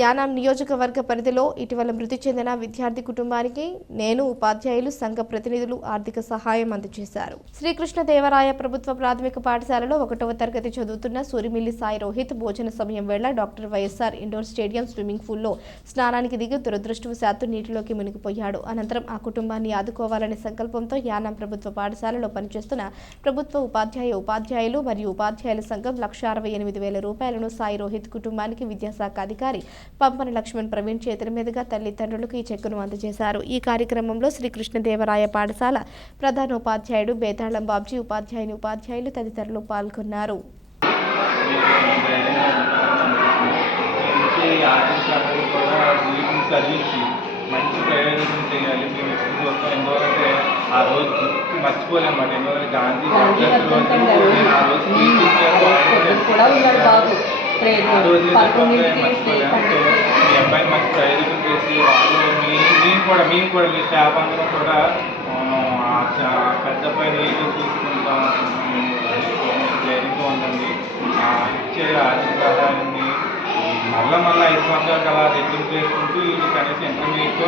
యానాం నియోజకవర్గ పరిధిలో ఇటీవల మృతి చెందిన విద్యార్థి కుటుంబానికి నేను ఉపాధ్యాయులు సంఘ ప్రతినిధులు ఆర్థిక సహాయం అందజేశారు. శ్రీకృష్ణదేవరాయ ప్రభుత్వ ప్రాథమిక పాఠశాలలో 1వ తరగతి చదువుతున్న సూరిమిల్లి సాయి రోహిత్ భోజన సమయం వేళ doctor YSR indoor stadium swimming పూల్లో స్నానానికి దిగి దురదృష్టవశాత్తు నీటిలోకి మునిగిపోయాడు. అనంతరం ఆ కుటుంబాన్ని ఆదుకోవాలనే సంకల్పంతో యానాం ప్రభుత్వ పాఠశాలలో పనిచేస్తున్న ప్రభుత్వ ఉపాధ్యాయులు మరియు ఉపాధ్యాయుల సంఘం 1,68,000 రూపాయలను సాయి రోహిత్ కుటుంబానికి విద్యాశాఖ అధికారి పంపన లక్ష్మణ్ ప్రవీణ్ చేతుల మీదుగా తల్లిదండ్రులకు ఈ చెక్కును అందజేశారు. ఈ కార్యక్రమంలో శ్రీకృష్ణదేవరాయ పాఠశాల ప్రధానోపాధ్యాయుడు బేతాళం బాబ్జీ, ఉపాధ్యాయులు తదితరులు పాల్గొన్నారు. మంచి ప్రయోజనం చేయాలి. మేము ఎప్పుడు ఎందుకంటే ఆ రోజు మర్చిపోలేమాట. ఎందుకంటే గాంధీ ఆ రోజు మీ అబ్బాయిని మంచి ప్రయోజనం చేసి వాళ్ళు మేము కూడా మీ స్టాఫ్ అందరం కూడా పెద్ద అబ్బాయిని చూసుకుంటాం. ధైర్యంగా ఉందండి. ఇచ్చే ఆర్థిక సహాయాన్ని మళ్ళీ 5 సంవత్సరాలకు అలా రెగ్యులర్ చేసుకుంటూ వీళ్ళు కనీసం ఇంటర్మీడియట్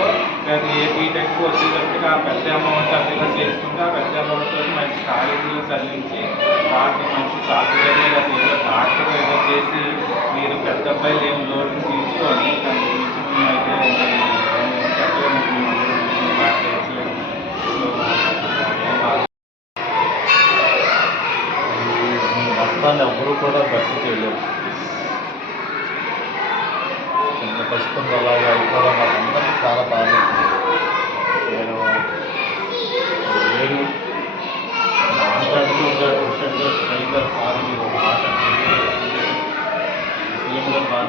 లేదా ఏ బీటెక్ వచ్చేటప్పటికి ఆ పెద్ద అమౌంట్ అట్లా చేసుకుంటే ఆ పెద్ద అమౌంట్తో మంచి కాలేజీలో చదివించి వాటిని మంచి సాఫ్ట్వేర్ లేదా డాక్టర్ ఏదో చేసి మీరు పెద్ద అబ్బాయిలు ఏం లోటు తీసుకోవాలి. అయితే మొత్తాన్ని ఎవరు కూడా భర్తీ చేయలేదు. చిన్న పసుపుంది అలాగే అయిపోవడం మాకు అందరికీ చాలా బాగా. నేను మాట్లాడుతూ ట్యూషన్గా స్ట్రైట్గా సార్ మీరు ఒక మాట సీఎం గారు బాగా